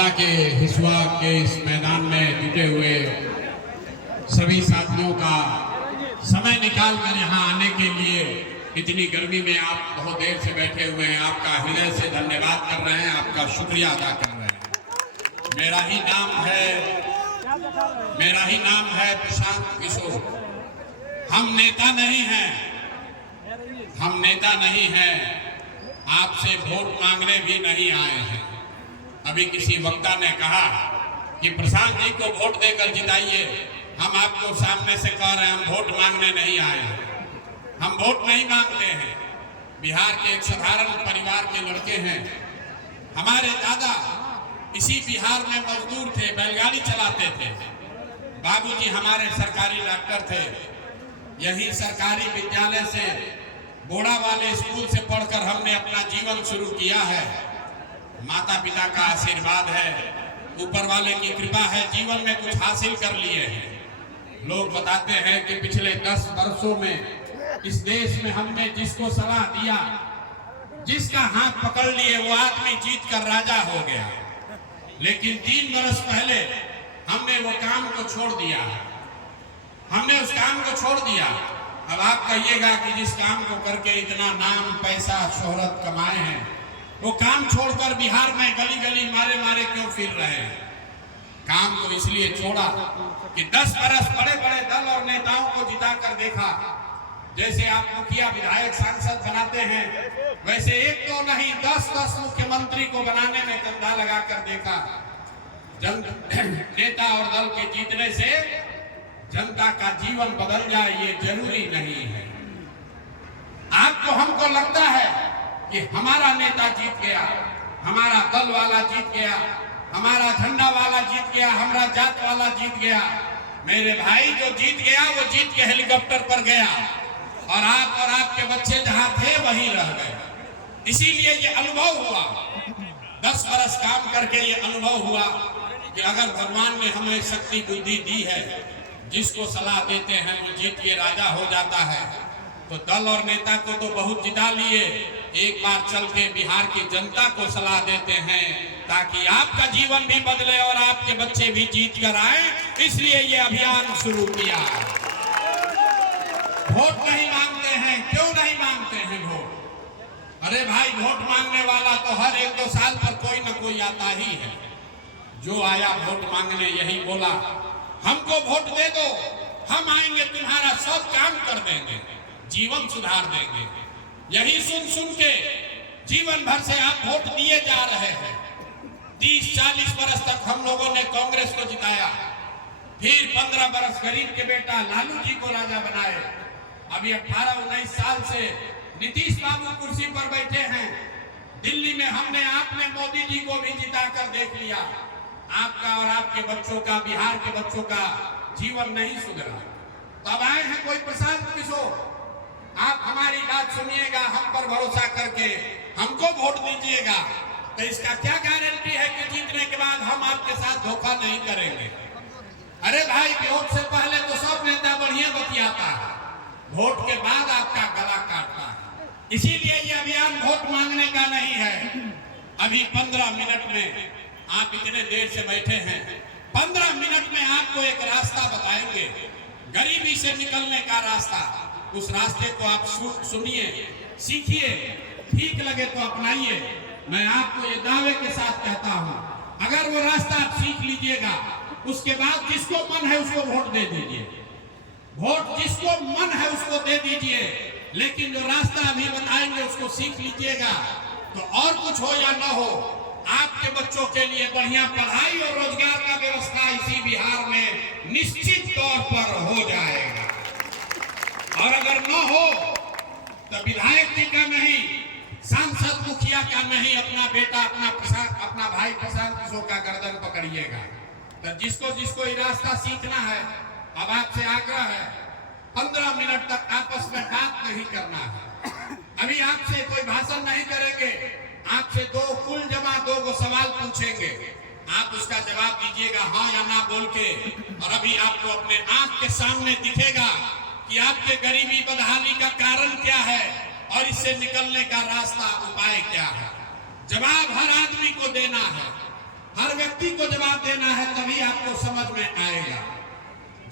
नालंदा के हिसुआ के इस मैदान में जुटे हुए सभी साथियों का समय निकाल कर यहाँ आने के लिए, इतनी गर्मी में आप बहुत देर से बैठे हुए हैं, आपका हृदय से धन्यवाद कर रहे हैं, आपका शुक्रिया अदा कर रहे हैं। मेरा ही नाम है प्रशांत किशोर। हम नेता नहीं हैं, आपसे वोट मांगने भी नहीं आए हैं। अभी किसी वक्ता ने कहा कि प्रशांत जी को वोट देकर जिताइए। हम आपको सामने से कह रहे हैं, हम वोट मांगने नहीं आए हैं, हम वोट नहीं मांगते हैं। बिहार के एक साधारण परिवार के लड़के हैं। हमारे दादा इसी बिहार में मजदूर थे, बैलगाड़ी चलाते थे। बाबूजी हमारे सरकारी डॉक्टर थे। यही सरकारी विद्यालय से, बोड़ा वाले स्कूल से पढ़कर हमने अपना जीवन शुरू किया है। माता पिता का आशीर्वाद है, ऊपर वाले की कृपा है, जीवन में कुछ हासिल कर लिए हैं। लोग बताते हैं कि पिछले 10 वर्षों में इस देश में हमने जिसको सलाह दिया, जिसका हाथ पकड़ लिए, वो आदमी जीत कर राजा हो गया। लेकिन 3 वर्ष पहले हमने वो काम को छोड़ दिया, हमने उस काम को छोड़ दिया। अब आप कहिएगा कि जिस काम को करके इतना नाम, पैसा, शोहरत कमाए हैं, वो काम छोड़कर बिहार में गली गली मारे मारे क्यों फिर रहे हैं? काम को इसलिए छोड़ा कि 10 बरस बड़े बड़े दल और नेताओं को जिता कर देखा। जैसे आप मुखिया, विधायक, सांसद बनाते हैं, वैसे एक तो नहीं 10-10 मुख्यमंत्री को बनाने में कंधा लगा कर देखा। नेता और दल के जीतने से जनता का जीवन बदल जाए, ये जरूरी नहीं है। आपको, हमको लगता है कि हमारा नेता जीत गया, हमारा दल वाला जीत गया, हमारा झंडा वाला जीत गया, हमारा जात वाला जीत गया। मेरे भाई, जो जीत गया वो जीत के हेलीकॉप्टर पर गया, और आप और आपके बच्चे जहां थे वहीं रह गए। इसीलिए ये अनुभव हुआ, 10 बरस काम करके ये अनुभव हुआ कि अगर भगवान ने हमें शक्ति बुद्धि दी है, जिसको सलाह देते हैं वो जीत के राजा हो जाता है। तो दल और नेता को तो बहुत जिता लिए, एक बार चल के बिहार की जनता को सलाह देते हैं ताकि आपका जीवन भी बदले और आपके बच्चे भी जीत कर आए। इसलिए ये अभियान शुरू किया। वोट नहीं मांगते हैं, क्यों नहीं मांगते हैं वोट? अरे भाई, वोट मांगने वाला तो हर 1-2 साल पर कोई न कोई आता ही है। जो आया वोट मांगने, यही बोला, हमको वोट दे दो, हम आएंगे, तुम्हारा सब काम कर देंगे, जीवन सुधार देंगे। यही सुन सुन के जीवन भर से आप वोट दिए जा रहे हैं। 30-40 बरस तक हम लोगों ने कांग्रेस को जिताया, फिर 15 बरस गरीब के बेटा लालू जी को राजा बनाए। अभी 18-19 साल से नीतीश बाबू कुर्सी पर बैठे हैं। दिल्ली में हमने, आपने मोदी जी को भी जिता कर देख लिया। आपका और आपके बच्चों का, बिहार के बच्चों का जीवन नहीं सुधरा। तब आए हैं कोई प्रशांत किशोर, आप हमारी बात सुनिएगा, हम पर भरोसा करके हमको वोट दीजिएगा। तो इसका क्या गारंटी है कि जीतने के बाद हम आपके साथ धोखा नहीं करेंगे? अरे भाई, वोट से पहले तो सब नेता बढ़िया बतियाता है, वोट के बाद आपका गला काटता है। इसीलिए ये अभियान वोट मांगने का नहीं है। अभी 15 मिनट में, आप इतने देर से बैठे हैं, 15 मिनट में आपको एक रास्ता बताएंगे, गरीबी से निकलने का रास्ता। उस रास्ते को आप सुनिए, सीखिए, ठीक लगे तो अपनाइए। मैं आपको ये दावे के साथ कहता हूं, अगर वो रास्ता आप सीख लीजिएगा, उसके बाद जिसको मन है उसको वोट दे दीजिए, वोट जिसको मन है उसको दे दीजिए। लेकिन जो रास्ता अभी बताएंगे उसको सीख लीजिएगा, तो और कुछ हो या ना हो, आपके बच्चों के लिए बढ़िया पढ़ाई और रोजगार का व्यवस्था इसी बिहार में निश्चित तौर पर हो जाएगा। और अगर न हो तो विधायक जी का नहीं, सांसद मुखिया का नहीं, अपना बेटा, अपना भाई प्रशांत किशोर का गर्दन पकड़िएगा। तो जिसको जिसको ये रास्ता सीखना है, अब आपसे आग्रह है, 15 मिनट तक आपस में बात नहीं करना है। अभी आपसे कोई भाषण नहीं करेंगे, आपसे 2 कुल जमा 2 सवाल पूछेंगे, आप उसका जवाब दीजिएगा हाँ या ना बोल के। और अभी आपको अपने आंख के सामने दिखेगा कि आपके गरीबी बदहाली का कारण क्या है और इससे निकलने का रास्ता, उपाय क्या है। जवाब हर आदमी को देना है। हर व्यक्ति को जवाब देना है, तभी आपको समझ में आएगा।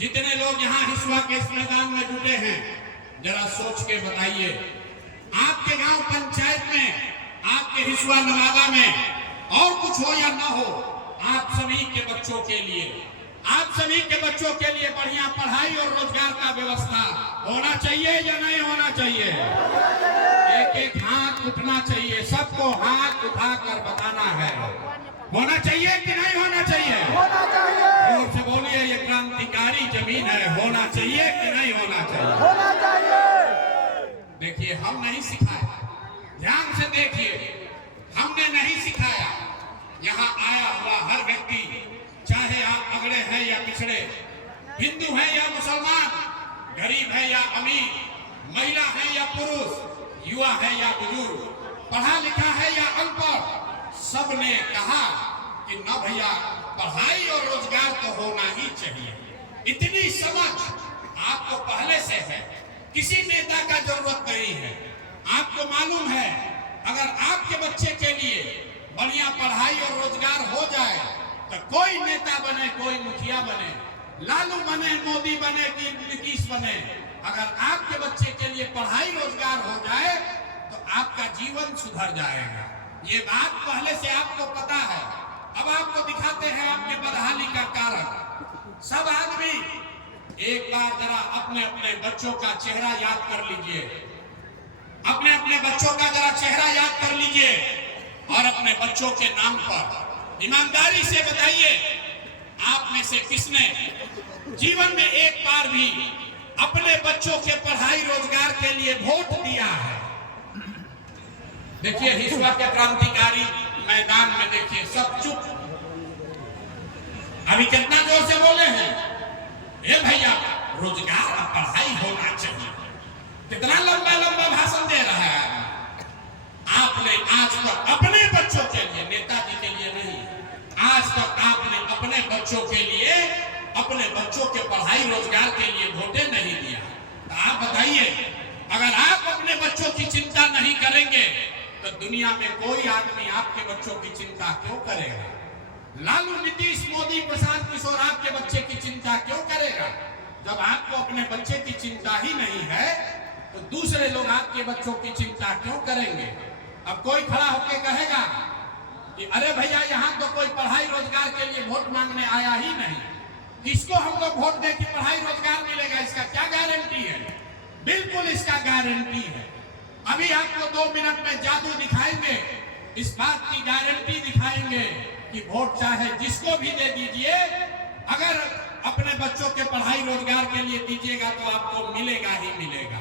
जितने लोग यहाँ हिसुआ के इस मैदान में जुटे हैं, जरा सोच के बताइए, आपके गांव पंचायत में, आपके हिसुआ नवादा में और कुछ हो या ना हो, आप सभी के बच्चों के लिए, आप सभी के बच्चों के लिए बढ़िया पढ़ाई और रोजगार का व्यवस्था होना चाहिए या नहीं होना चाहिए? एक एक हाथ उठना चाहिए, सबको हाथ उठाकर बताना है, होना चाहिए कि नहीं होना चाहिए? होना चाहिए। जोर से बोलिए, ये क्रांतिकारी जमीन है, होना चाहिए कि नहीं होना चाहिए? होना चाहिए। देखिए, हम नहीं सिखाया, ध्यान से देखिए, हमने नहीं सिखाया। यहाँ आया हुआ हर व्यक्ति, चाहे आप अगड़े हैं या पिछड़े, हिंदू हैं या मुसलमान, गरीब है या अमीर, महिला है या पुरुष, युवा है या बुजुर्ग, पढ़ा लिखा है या अनपढ़, सबने कहा कि न भैया, पढ़ाई और रोजगार तो होना ही चाहिए। इतनी समझ आपको पहले से है, किसी नेता का जरूरत नहीं है। आपको मालूम है, अगर आपके बच्चे के लिए बढ़िया पढ़ाई और रोजगार हो जाए तो कोई नेता बने, कोई मुखिया बने, लालू बने, मोदी बने कि नीतीश बने, अगर आपके बच्चे के लिए पढ़ाई रोजगार हो जाए तो आपका जीवन सुधर जाएगा। ये बात पहले से आपको पता है। अब आपको दिखाते हैं आपके बदहाली का कारण। सब आदमी एक बार जरा अपने अपने बच्चों का चेहरा याद कर लीजिए, अपने अपने बच्चों का जरा चेहरा याद कर लीजिए और अपने बच्चों के नाम पर ईमानदारी से बताइए, आप में से किसने जीवन में एक बार भी अपने बच्चों के पढ़ाई रोजगार के लिए वोट दिया है? देखिए, हिसुआ के क्रांतिकारी मैदान में देखिए, सब चुप। अभी कितना जोर से बोले हैं, ए भैया, रोजगार और पढ़ाई होना चाहिए। कितना लंबा लंबा भाषण दे रहा है। आपने आज तक अपने बच्चों के लिए, नेताजी के लिए नहीं, आज तक आपने अपने बच्चों के लिए, अपने बच्चों के पढ़ाई रोजगार के लिए वोटे नहीं दिया। तो आप बताइए, अगर आप अपने बच्चों की चिंता नहीं करेंगे तो दुनिया में कोई आदमी आपके बच्चों की चिंता क्यों करेगा? लालू, नीतीश, मोदी, प्रशांत किशोर आपके बच्चे की चिंता क्यों करेगा? जब आपको अपने बच्चे की चिंता ही नहीं है तो दूसरे लोग आपके बच्चों की चिंता क्यों करेंगे? अब कोई खड़ा होकर कहेगा कि अरे भैया, यहाँ तो कोई पढ़ाई रोजगार के लिए वोट मांगने आया ही नहीं, किसको हम लोग वोट दे कि पढ़ाई रोजगार मिलेगा? इसका क्या गारंटी है? बिल्कुल इसका गारंटी है। अभी आपको 2 मिनट में जादू दिखाएंगे, इस बात की गारंटी दिखाएंगे कि वोट चाहे जिसको भी दे दीजिए, अगर अपने बच्चों के पढ़ाई रोजगार के लिए दीजिएगा तो आपको मिलेगा ही मिलेगा।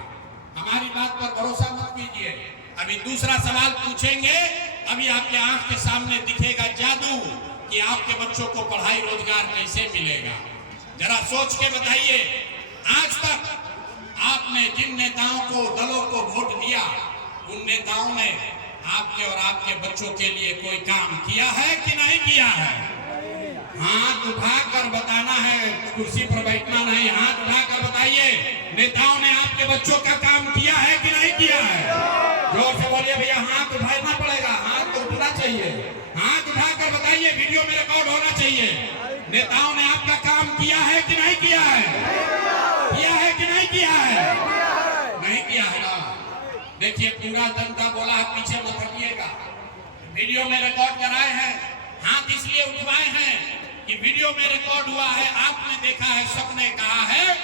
हमारी बात पर भरोसा मत कीजिए। अभी दूसरा सवाल पूछेंगे, अभी आपके आंख के सामने दिखेगा जादू कि आपके बच्चों को पढ़ाई रोजगार कैसे मिलेगा। जरा सोच के बताइए, आज तक आपने जिन नेताओं को, दलों को वोट दिया, उन नेताओं ने आपके और आपके बच्चों के लिए कोई काम किया है कि नहीं किया है? हाथ उठाकर बताना है, कुर्सी पर बैठना नहीं, हाथ उठाकर बताइए, नेताओं ने आपके बच्चों का काम किया है कि नहीं किया है? जोर से बोलिए भैया, हाथ उठाना पड़ेगा, हाथ तो उठना चाहिए। हाथ उठाकर बताइए, वीडियो में रिकॉर्ड होना चाहिए। नेताओं ने आपका काम किया है कि नहीं किया है? किया है कि नहीं किया है? नहीं किया है ना। देखिए, पूरा जनता बोला है, पीछे मत हटिएगा। वीडियो में रिकॉर्ड कराए हैं, हाथ इसलिए उठवाए हैं कि वीडियो में रिकॉर्ड हुआ है, आपने देखा है, सबने कहा है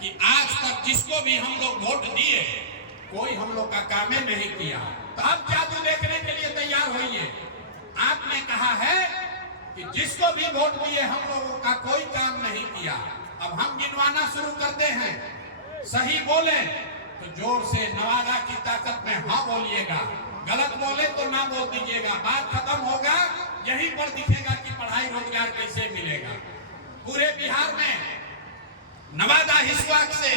कि आज तक जिसको भी हम लोग वोट दिए, कोई हम लोग का काम नहीं किया। तो अब जादू देखने के लिए तैयार होइए। आपने कहा है कि जिसको भी वोट दिए हम लोगों का कोई काम नहीं किया। अब हम गिनवाना शुरू करते हैं, सही बोले तो जोर से नवादा की ताकत में हाँ बोलिएगा, गलत बोले तो ना बोल दीजिएगा। बात खत्म होगा, यहीं पर दिखेगा कि पढ़ाई रोजगार कैसे मिलेगा। पूरे बिहार में नवादा हिसुआ से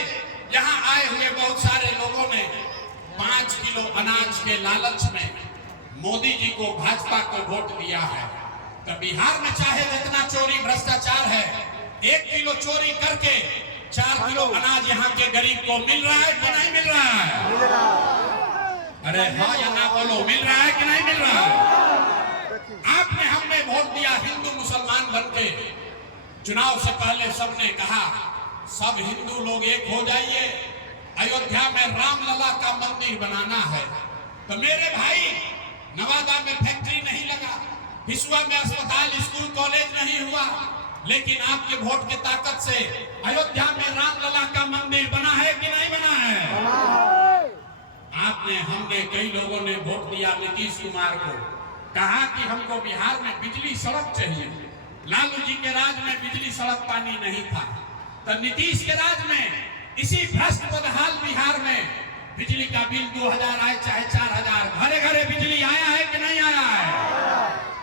यहाँ आए हुए बहुत सारे लोगों ने 5 किलो अनाज के लालच में मोदी जी को, भाजपा को वोट दिया है। तो बिहार में चाहे जितना चोरी भ्रष्टाचार है, 1 किलो चोरी करके 4 किलो अनाज यहाँ के गरीब को मिल रहा है कि नहीं मिल रहा है? अरे हाँ या ना बोलो, मिल रहा है कि नहीं मिल रहा है? आपने हमने वोट दिया चुनाव से पहले सबने कहा सब हिंदू लोग एक हो जाइए, अयोध्या में रामलला का मंदिर बनाना है। तो मेरे भाई, नवादा में फैक्ट्री नहीं लगा, हिसुआ में अस्पताल स्कूल कॉलेज नहीं हुआ, लेकिन आपके वोट की ताकत से अयोध्या में रामलला का मंदिर बना है कि नहीं बना है? आपने, हमने, कई लोगों ने वोट दिया नीतीश कुमार को, कहा कि हमको बिहार में बिजली सड़क चाहिए। लालू जी के राज में बिजली सड़क पानी नहीं था, तो नीतीश के राज में इसी भ्रष्ट बदहाल बिहार में बिजली का बिल 2000 आए चाहे 4000, घरे घरे बिजली आया है कि नहीं आया है?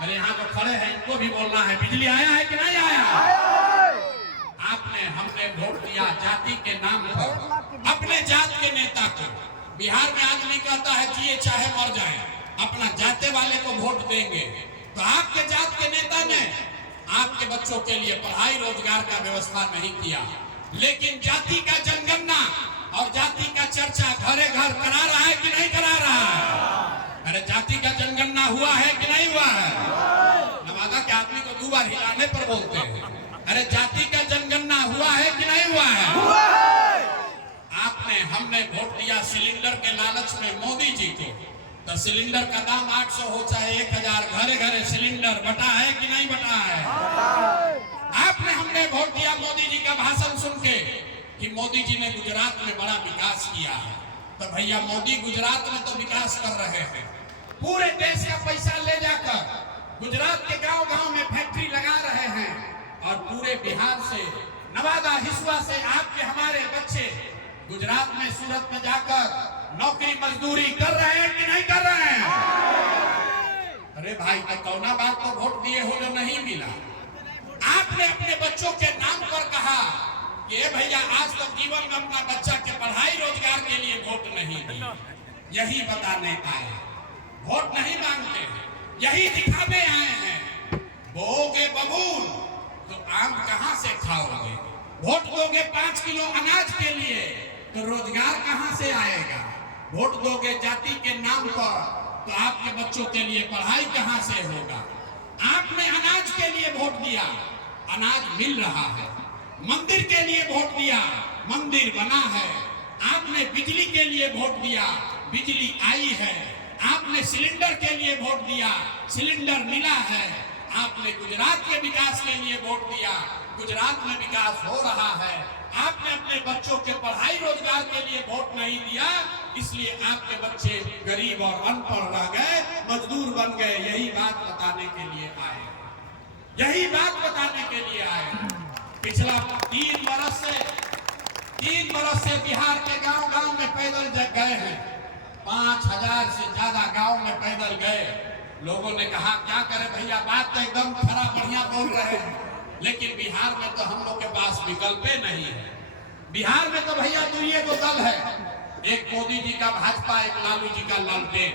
अरे यहाँ जो खड़े हैं इनको भी बोलना है, बिजली आया है कि नहीं आया? आपने, हमने वोट दिया जाति के नाम पर, अपने जात के नेता को। बिहार में आदमी कहता है जिए चाहे मर जाए, अपना जाते वाले को वोट देंगे। तो आपके जात के नेता ने आपके बच्चों के लिए पढ़ाई रोजगार का व्यवस्था नहीं किया, लेकिन जाति का जनगणना और जाति का चर्चा घरे घर करा रहा है कि नहीं करा रहा है? अरे जाति का जनगणना हुआ है कि नहीं हुआ है? नवादा के आदमी को 2 बार हिलाने पर बोलते हैं। अरे जाति का जनगणना हुआ है कि नहीं हुआ है? हुआ है। आपने, हमने वोट दिया सिलेंडर के लालच में मोदी जी को, तो सिलेंडर का दाम 800 हो चाहे 1000, घरे घरे सिलेंडर बटा है कि नहीं बटा है? आपने, हमने वोट दिया मोदी जी का भाषण सुन के कि मोदी जी ने गुजरात में बड़ा विकास किया है। तो भैया मोदी गुजरात में तो विकास कर रहे हैं, पूरे देश का पैसा ले जाकर गुजरात के गांव गांव में फैक्ट्री लगा रहे हैं, और पूरे बिहार से, नवादा हिसुआ से आपके हमारे बच्चे गुजरात में, सूरत में जाकर नौकरी मजदूरी कर रहे हैं कि नहीं कर रहे हैं? अरे भाई, तो कौना बात को वोट दिए हो जो नहीं मिला? आपने अपने बच्चों के नाम पर कहा कि भैया आज तक जीवन में अपना बच्चा के पढ़ाई रोजगार के लिए वोट नहीं दी। यही बताने आए, वोट नहीं मांगते, यही दिखाने आए हैं। बोओगे बबूल तो आम कहां से खाओगे? वोट दोगे 5 किलो अनाज के लिए तो रोजगार कहां से आएगा? वोट दोगे जाति के नाम पर तो आपके बच्चों के लिए पढ़ाई कहां से होगा? आपने अनाज के लिए वोट दिया, अनाज मिल रहा है। मंदिर के लिए वोट दिया, मंदिर बना है। आपने बिजली के लिए वोट दिया, बिजली आई है। आपने सिलेंडर के लिए वोट दिया, सिलेंडर मिला है। आपने गुजरात के विकास के लिए वोट दिया, गुजरात में विकास हो रहा है। आपने अपने बच्चों के पढ़ाई रोजगार के लिए वोट नहीं दिया, इसलिए आपके बच्चे गरीब और अनपढ़ रह गए, मजदूर बन गए। यही बात बताने के लिए आए, यही बात बताने के लिए आए। पिछला 3 बरस से बिहार के गांव गांव में पैदल गए हैं, 5000 से ज्यादा गांव में पैदल गए। लोगों ने कहा क्या करें भैया, बात तो एकदम खरा बढ़िया बोल रहे हैं, लेकिन बिहार में तो हम लोग के पास विकल्प नहीं है। बिहार में तो भैया 2 दल है, एक मोदी जी का भाजपा, एक लालू जी का लालटेन।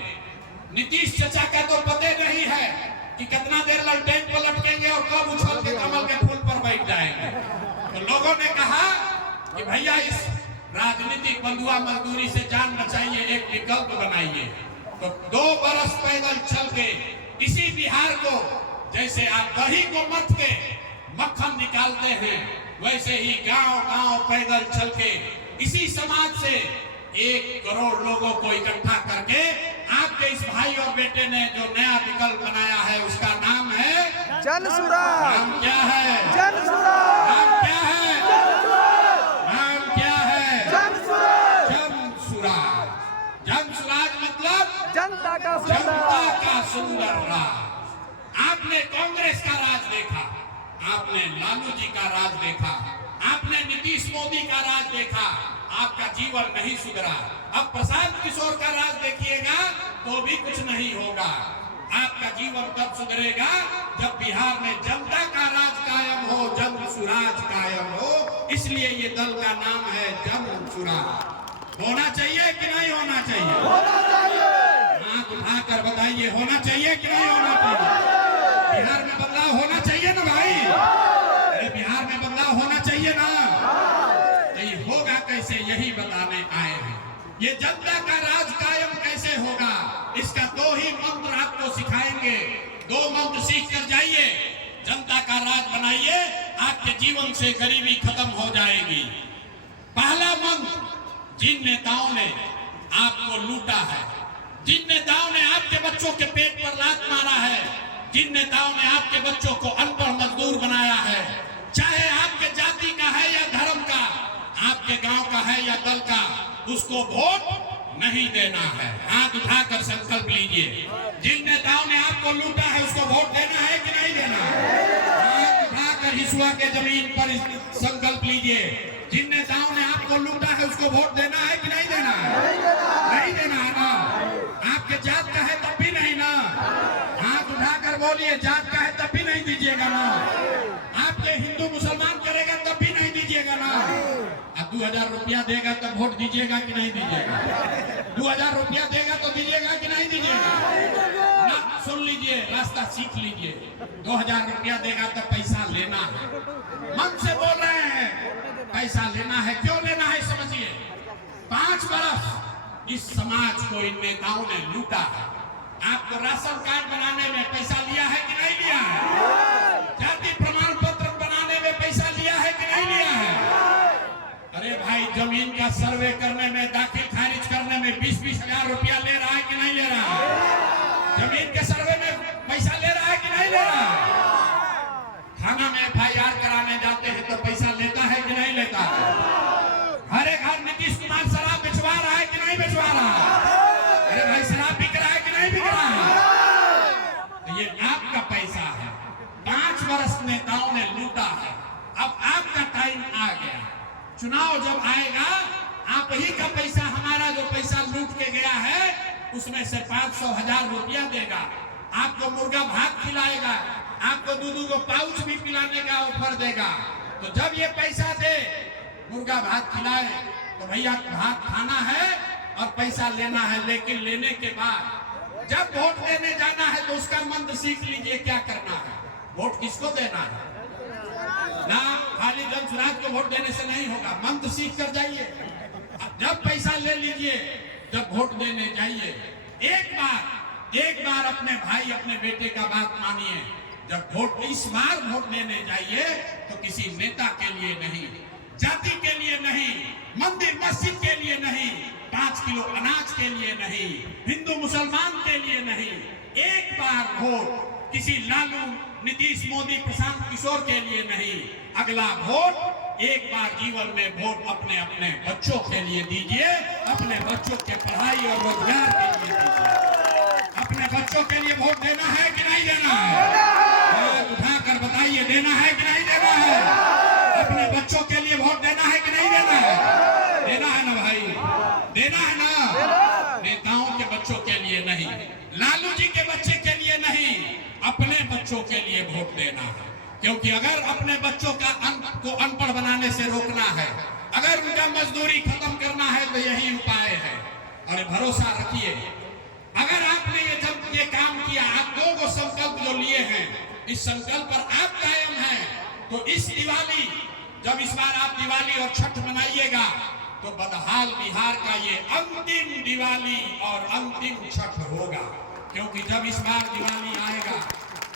नीतीश चाचा का तो पता नहीं है कि कितना देर लालटेन पर लटकेंगे और कब उछल के कमल के फूल पर बैठ जाएंगे। तो लोगों ने कहा कि भैया इस राजनीतिक बंधुआ मजदूरी से जान बचाइए, एक विकल्प बनाइए। तो 2 बरस पैदल चल के इसी बिहार को, जैसे आप दही को मथ के मक्खन निकालते हैं, वैसे ही गांव गांव पैदल चल के इसी समाज से 1 करोड़ लोगों को इकट्ठा करके आपके इस भाई और बेटे ने जो नया विकल्प बनाया है, उसका नाम है जनसुराज। नाम क्या है? जनसुराज। नाम क्या है? नाम क्या है? जनसुराज। जनसुराज। जनसुराज मतलब जनता का सुंदर राज। आपने कांग्रेस का राज देखा, आपने लालू जी का राज देखा, आपने नीतीश मोदी का राज देखा, आपका जीवन नहीं सुधरा। अब प्रशांत किशोर का राज देखिएगा तो भी कुछ नहीं होगा। आपका जीवन कब सुधरेगा? जब बिहार में जनता का राज कायम हो, जनसुराज कायम हो। इसलिए ये दल का नाम है जनसुराज। होना चाहिए कि नहीं होना चाहिए? होना चाहिए। हाथ उठाकर बताइए, होना चाहिए कि नहीं होना चाहिए? बिहार में बदलाव होना चाहिए ना भाई? अरे बिहार में बदलाव होना चाहिए ना? ये होगा कैसे, यही बताने आए हैं। ये जनता का राज कायम कैसे होगा, इसका 2 ही मंत्र आपको सिखाएंगे। 2 मंत्र सीख कर जाइए, जनता का राज बनाइए, आपके जीवन से गरीबी खत्म हो जाएगी। पहला मंत्र, जिन नेताओं ने आपको लूटा है, जिन नेताओं ने आपके बच्चों के पेट पर लात मारा है, जिन नेताओं ने आपके बच्चों को अनपढ़ मजदूर बनाया है, चाहे आपके जाति का है या धर्म का, आपके गांव का है या दल का, उसको वोट नहीं देना है। हाथ उठाकर संकल्प लीजिए। जिन नेताओं ने आपको लूटा है उसको वोट देना है कि नहीं देना है? हाथ उठाकर हिसुआ के जमीन पर संकल्प लीजिए। जिन नेताओं ने आपको लूटा है उसको वोट देना है कि नहीं देना है? नहीं देना है ना? आपके जात का है तब भी नहीं ना? हाथ उठाकर बोलिए, जात का है तब भी नहीं दीजिएगा ना? आपके हिंदू मुसलमान करेगा तब भी नहीं दीजिएगा ना? 2000 रुपया देगा तब वोट दीजिएगा कि नहीं दीजिएगा? 2000 रुपया देगा तो दीजिएगा कि नहीं दीजिएगा? ना, सुन लीजिए, रास्ता सीख लीजिए। 2000 रुपया देगा तो पैसा लेना है। मन से बोल रहे हैं, पैसा लेना है। क्यों लेना है समझिए। 5 बरस इस समाज को इन नेताओं ने लूटा है। आपको राशन कार्ड बनाने में पैसा लिया है कि नहीं लिया है? जाति प्रमाण पत्र बनाने में पैसा लिया है कि नहीं लिया है? अरे भाई, जमीन का सर्वे करने में, दाखिल खारिज करने में 20-20 हजार रुपया ले रहा है कि नहीं ले रहा है? जमीन के सर्वे में पैसा ले रहा है कि नहीं ले रहा है? थाना में FIR कराने जाते हैं तो पैसा लेता है कि नहीं लेता है? हर एक घर नीतीश कुमार शराब बेचवा रहा है कि नहीं बेचवा रहा है? अरे भाई, शराब बिक रहा है कि नहीं बिक रहा है? तो ये आपका पैसा है। 5 बरस नेताओं ने लूटा है। अब आपका टाइम आ गया। चुनाव जब आएगा, आप ही का पैसा, हमारा जो पैसा लूट के गया है उसमें से 500-1000 रुपया देगा। आपको मुर्गा भात खिलाएगा, आपको दूध को पाउच भी पिलाने का ऑफर देगा। तो जब ये पैसा दे, मुर्गा भात खिलाए, तो भैया भात खाना है और पैसा लेना है। लेकिन लेने के बाद जब वोट देने जाना है तो उसका मंत्र सीख लीजिए क्या करना है। वोट किसको देना है ना? खाली जनसुराज को वोट देने से नहीं होगा, मंत्र सीख कर जाइए। जब पैसा ले लीजिए, जब वोट देने जाइए, एक बार अपने भाई, अपने बेटे का बात मानिए। जब वोट, इस बार वोट देने जाइए तो किसी नेता के लिए नहीं, जाति के लिए नहीं, मंदिर मस्जिद के लिए नहीं, 5 किलो अनाज के लिए नहीं, हिंदू मुसलमान के लिए नहीं। एक बार वोट किसी लालू, नीतीश, मोदी, प्रशांत किशोर के लिए नहीं। अगला वोट एक बार जीवन में वोट अपने अपने बच्चों के लिए दीजिए, अपने बच्चों के पढ़ाई और रोजगार के लिए दीजिए। अपने बच्चों के लिए वोट देना है कि नहीं देना है? हाथ उठाकर बताइए, देना है कि नहीं देना है? अपने बच्चों के लिए वोट देना है कि नहीं देना है? देना है ना भाई, देना है ना? नेताओं के बच्चों के लिए नहीं, लालू जी के बच्चे के लिए नहीं, अपने बच्चों के लिए वोट देना है। क्योंकि अगर अपने बच्चों को अनपढ़ बनाने से रोकना है, अगर उनका मजदूरी खत्म करना है, तो यही उपाय है। और भरोसा रखिए, अगर आपने ये काम किया, आप लोगों को संकल्प जो लिए हैं, इस संकल्प पर आप कायम हैं, तो इस दिवाली, जब इस बार आप दिवाली और छठ मनाइएगा, तो बदहाल बिहार का ये अंतिम दिवाली और अंतिम छठ होगा। क्योंकि जब इस बार दिवाली आएगा,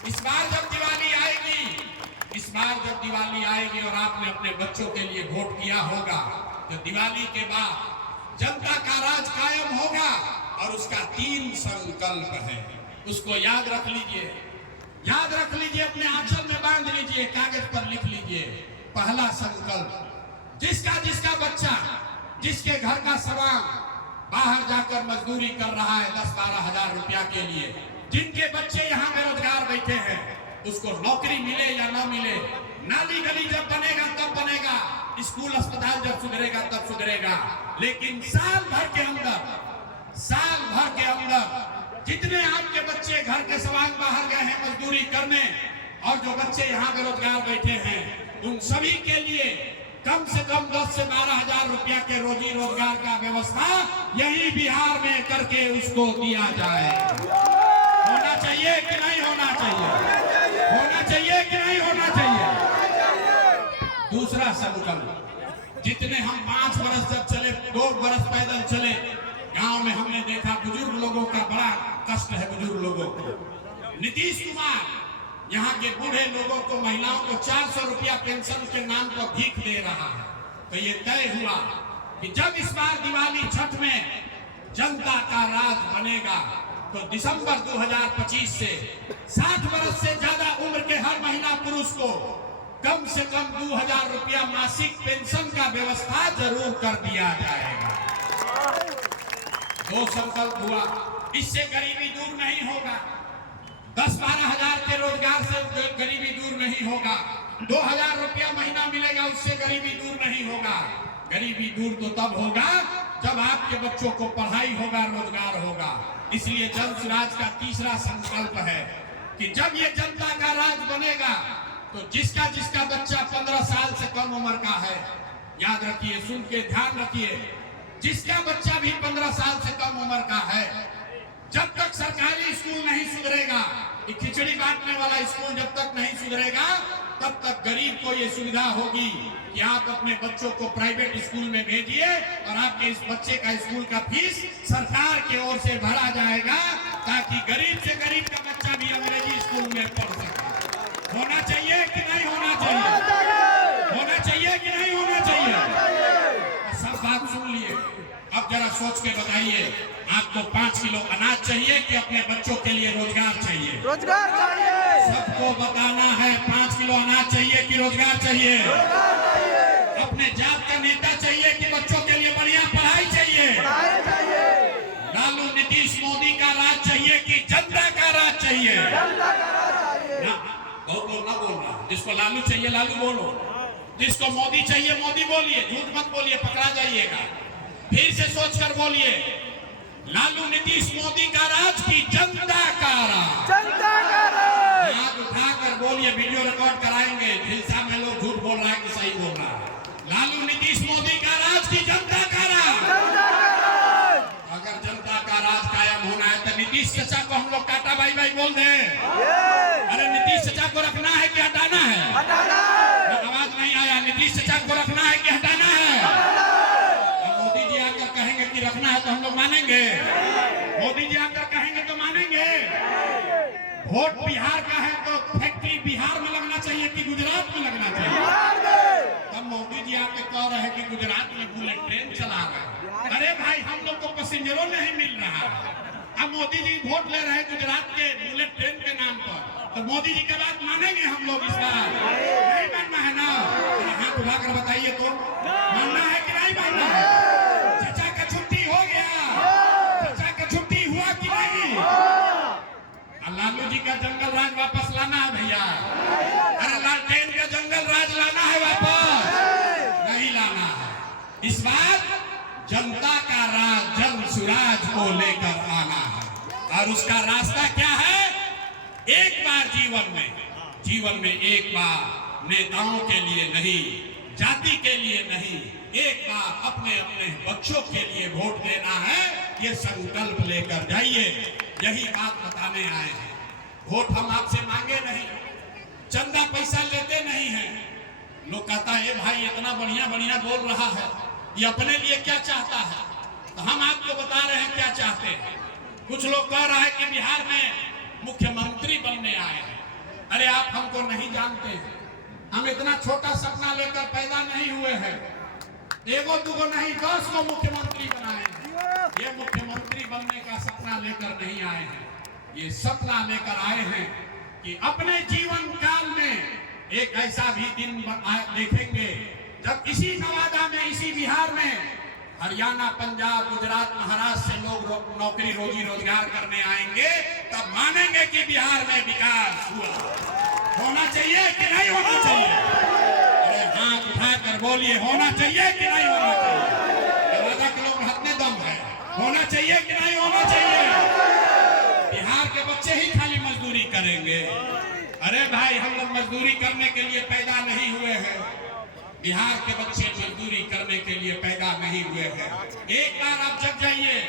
इस बार जब दिवाली आएगी, इस बार जब दिवाली आएगी और आपने अपने बच्चों के लिए वोट किया होगा, तो दिवाली के बाद जनता का राज कायम होगा। और उसका 3 संकल्प है, उसको याद रख लीजिए, याद रख लीजिए, अपने आंचल में बांध लीजिए, कागज पर लिख लीजिए। पहला संकल्प, जिसका बच्चा, जिसके घर का सवाल बाहर जाकर मजदूरी कर रहा है 10-12 हजार रुपया के लिए, जिनके बच्चे यहाँ बेरोजगार बैठे हैं, उसको नौकरी मिले या ना मिले, नाली गली जब बनेगा तब बनेगा, स्कूल अस्पताल जब सुधरेगा तब सुधरेगा। लेकिन साल भर के अंदर जितने आपके बच्चे घर के सवाल बाहर गए हैं मजदूरी करने, और जो बच्चे यहाँ बेरोजगार बैठे हैं, उन सभी के लिए कम से कम 10 से 12 हजार रुपया के रोजी रोजगार का व्यवस्था यही बिहार में करके उसको दिया जाए। होना चाहिए कि नहीं होना चाहिए? होना चाहिए कि नहीं होना चाहिए? दूसरा संकल्प, जितने हम 5 बरस जब चले, 2 बरस पैदल चले, गांव में हमने देखा बुजुर्ग लोगों का बड़ा कष्ट है। बुजुर्ग लोगों को नीतीश कुमार यहाँ के बूढ़े लोगों को, महिलाओं को 400 रुपया पेंशन के नाम पर भीख दे रहा है। तो ये तय हुआ कि जब इस बार दिवाली छठ में जनता का राज बनेगा तो दिसंबर 2025 से 60 वर्ष से ज्यादा उम्र के हर महिला पुरुष को कम से कम 2000 रुपया मासिक पेंशन का व्यवस्था जरूर कर दिया जाएगा। दो संकल्प हुआ, इससे गरीबी दूर नहीं होगा। 10-12 हजार के रोजगार से गरीबी दूर नहीं होगा। 2000 रुपया महीना मिलेगा, उससे गरीबी दूर नहीं होगा। गरीबी दूर तो तब होगा जब आपके बच्चों को पढ़ाई होगा, रोजगार होगा। इसलिए जन स्वराज का तीसरा संकल्प है कि जब ये जनता का राज बनेगा तो जिसका जिसका बच्चा 15 साल से कम उम्र का है, याद रखिए, सुन के ध्यान रखिए, जिसका बच्चा भी 15 साल से कम उम्र का है, जब तक सरकारी स्कूल नहीं सुधरेगा, खिचड़ी बांटने वाला स्कूल जब तक नहीं सुधरेगा, तब तक गरीब को ये सुविधा होगी कि आप अपने बच्चों को प्राइवेट स्कूल में भेजिए और आपके इस बच्चे का स्कूल का फीस सरकार की ओर से भरा जाएगा, ताकि गरीब से गरीब का बच्चा भी अंग्रेजी स्कूल में पढ़ सके। होना चाहिए कि नहीं होना चाहिए? होना चाहिए कि नहीं होना चाहिए? सब बात सुन लिए, अब जरा सोच के बताइए, आपको 5 किलो अनाज चाहिए कि अपने बच्चों के लिए रोजगार चाहिए? रोजगार चाहिए। सबको बताना है, 5 किलो अनाज चाहिए कि रोजगार चाहिए? रोजगार चाहिए। अपने जात का नेता चाहिए कि बच्चों के लिए बढ़िया पढ़ाई चाहिए? पढ़ाई चाहिए। लालू नीतीश मोदी का राज चाहिए कि जनता का राज चाहिए? जनता का राज चाहिए। ना, बहुत लोग ना बोल रहा। जिसको लालू चाहिए लालू बोलो, जिसको मोदी चाहिए मोदी बोलिए, झूठ मत बोलिए, पकड़ा जाइएगा। फिर से सोचकर बोलिए, लालू नीतीश मोदी का राज की जनता का राज? जनता का राज। हाथ उठाकर बोलिए, वीडियो रिकॉर्ड कराएंगे। हिंसा में लोग झूठ बोल रहा है कि सही बोल रहा है? लालू नीतीश मोदी का राज की जनता का राज? जनता का राज। अगर जनता का राज कायम होना है तो नीतीश चाचा को हम लोग टाटा बाई बाई बोल दें। अरे नीतीश चाचा को रखना है कि हटाना है? हटाना है। आवाज नहीं आया। नीतीश चाचा को रखना है कि हटाना है? मोदी जी आकर कहेंगे कि रखना है तो हम लोग मानेंगे? मोदी जी आकर कहेंगे तो मानेंगे? वोट बिहार का है तो फैक्ट्री बिहार में लगना चाहिए कि गुजरात में लगना चाहिए? तब मोदी जी आके कह रहे हैं कि गुजरात में बुलेट ट्रेन चला रहा है। अरे भाई, हम लोग को पैसेंजरों नहीं मिल रहा। अब मोदी जी वोट ले रहे हैं गुजरात के बुलेट ट्रेन के नाम पर, तो मोदी जी के बात मानेंगे हम लोग इस बार? नहीं मानना है ना? हाथ उठाकर बताइए तो, मानना है कि नहीं मानना है? चाचा का छुट्टी हो गया? चाचा का छुट्टी हुआ कि नहीं? लालू जी का जंगल राज वापस लाना है भैया? अरे लालटेन का जंगल राज लाना है वापस? नहीं लाना है। इस बार जनता का राज जन सुराज को लेकर आना है। और उसका रास्ता क्या है? एक बार जीवन में एक बार नेताओं के लिए नहीं, जाति के लिए नहीं, एक बार अपने अपने बच्चों के लिए वोट देना है। ये संकल्प लेकर जाइए। यही बात बताने आए हैं। वोट हम आपसे मांगे नहीं, चंदा पैसा लेते नहीं हैं। लोग कहता है भाई इतना बढ़िया बढ़िया बोल रहा है, ये अपने लिए क्या चाहता है? तो हम आपको बता रहे हैं क्या चाहते हैं। कुछ लोग कह रहा है कि बिहार में मुख्यमंत्री बनने आए हैं। अरे आप हमको नहीं जानते हैं। हम इतना छोटा सपना लेकर पैदा नहीं हुए हैं। एगो दुगो नहीं, 10 को मुख्यमंत्री बनाए हैं। ये मुख्यमंत्री बनने का सपना लेकर नहीं आए हैं। ये सपना लेकर आए हैं कि अपने जीवन काल में एक ऐसा भी दिन देखेंगे जब इसी नवादा में, इसी बिहार में, हरियाणा, पंजाब, गुजरात, महाराष्ट्र से लोग नौकरी रोजी रोजगार करने आएंगे। तब मानेंगे कि बिहार में विकास हुआ। होना चाहिए कि नहीं होना चाहिए? अरे हाथ उठाकर बोलिए, होना चाहिए कि नहीं होना चाहिए? नवादा के लोग हाथ में दम है। होना चाहिए कि नहीं होना चाहिए? बिहार के बच्चे ही खाली मजदूरी करेंगे? अरे भाई, हम लोग मजदूरी करने के लिए पैदा नहीं हुए हैं। बिहार के बच्चे मजदूरी करने के लिए पैदा नहीं हुए हैं। एक बार आप जग जाइए।